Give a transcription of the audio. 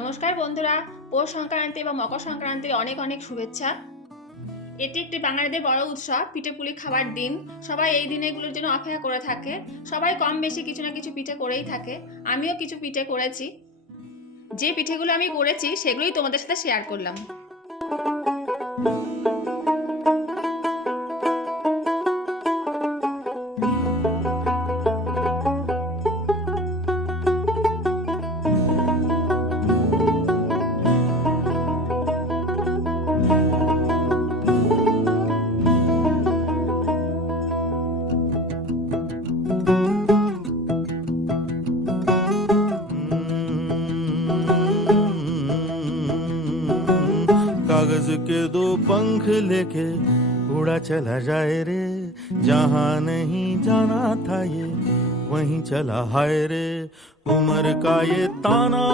নমস্কার বন্ধুরা, পৌষ সংক্রান্তি বা মকর সংক্রান্তির অনেক অনেক শুভেচ্ছা। এটি একটি বাঙালিদের বড় উৎসব, পিঠেপুলি খাওয়ার দিন। সবাই এই দিনগুলোর জন্য অপেক্ষা করে থাকে। সবাই কম বেশি কিছু না কিছু পিঠে করেই থাকে। আমিও কিছু পিঠে করেছি। যে পিঠেগুলো আমি করেছি সেগুলোই তোমাদের সাথে শেয়ার করলাম। कागज के दो पंख लेके उड़ा चला जाए रे, जहाँ नहीं जाना था ये वहीं चला हाय रे। उम्र का ये ताना